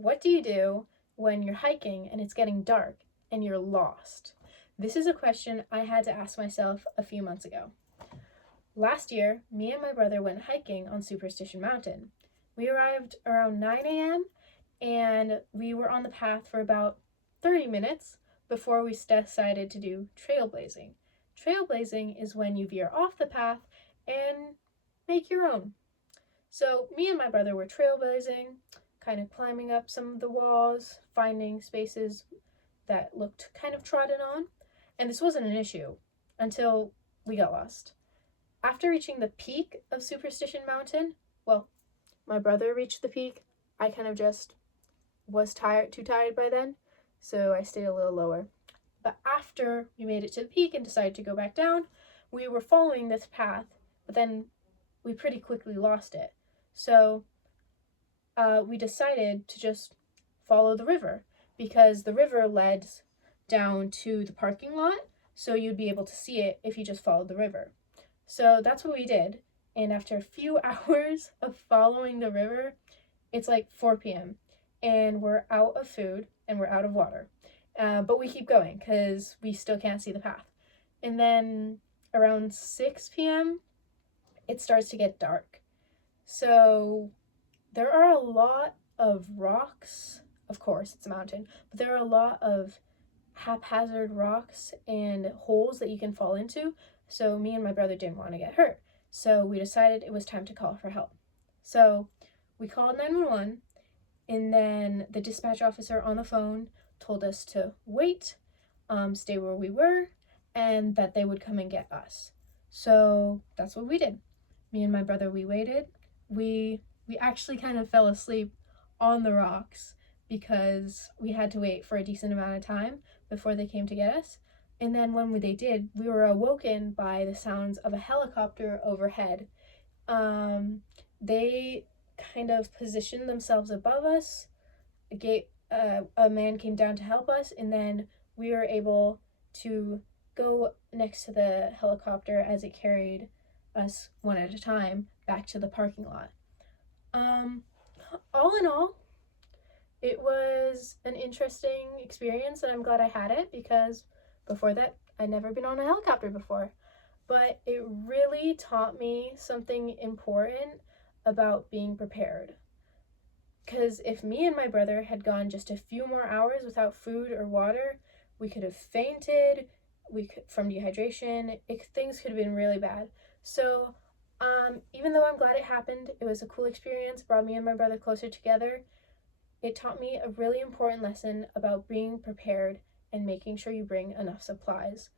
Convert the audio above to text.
What do you do when you're hiking and it's getting dark and you're lost? This is a question I had to ask myself a few months ago. Last year, me and my brother went hiking on Superstition Mountain. We arrived around 9 a.m. and we were on the path for about 30 minutes before we decided to do trailblazing. Trailblazing is when you veer off the path and make your own. So me and my brother were trailblazing, kind of climbing up some of the walls, finding spaces that looked kind of trodden on, and this wasn't an issue until we got lost. After reaching the peak of Superstition Mountain, well, my brother reached the peak. I kind of just was too tired by then, so I stayed a little lower. But after we made it to the peak and decided to go back down, we were following this path, but then we pretty quickly lost it. So we decided to just follow the river because the river led down to the parking lot, so you'd be able to see it if you just followed the river. So that's what we did, and after a few hours of following the river, it's like 4 p.m. and we're out of food and we're out of water. But we keep going because we still can't see the path. And then around 6 p.m., it starts to get dark. So there are a lot of rocks. Of course, it's a mountain, but there are a lot of haphazard rocks and holes that you can fall into. So me and my brother didn't want to get hurt. So we decided it was time to call for help. So we called 911, and then the dispatch officer on the phone told us to wait, stay where we were, and that they would come and get us. So that's what we did. Me and my brother, we waited. We actually kind of fell asleep on the rocks because we had to wait for a decent amount of time before they came to get us. And then when they did, we were awoken by the sounds of a helicopter overhead. They kind of positioned themselves above us. A man came down to help us, and then we were able to go next to the helicopter as it carried us one at a time back to the parking lot. All in all, it was an interesting experience, and I'm glad I had it because before that, I'd never been on a helicopter before. But it really taught me something important about being prepared. Because if me and my brother had gone just a few more hours without food or water, we could have fainted, from dehydration. Things could have been really bad. So even though I'm glad it happened, it was a cool experience, brought me and my brother closer together. It taught me a really important lesson about being prepared and making sure you bring enough supplies.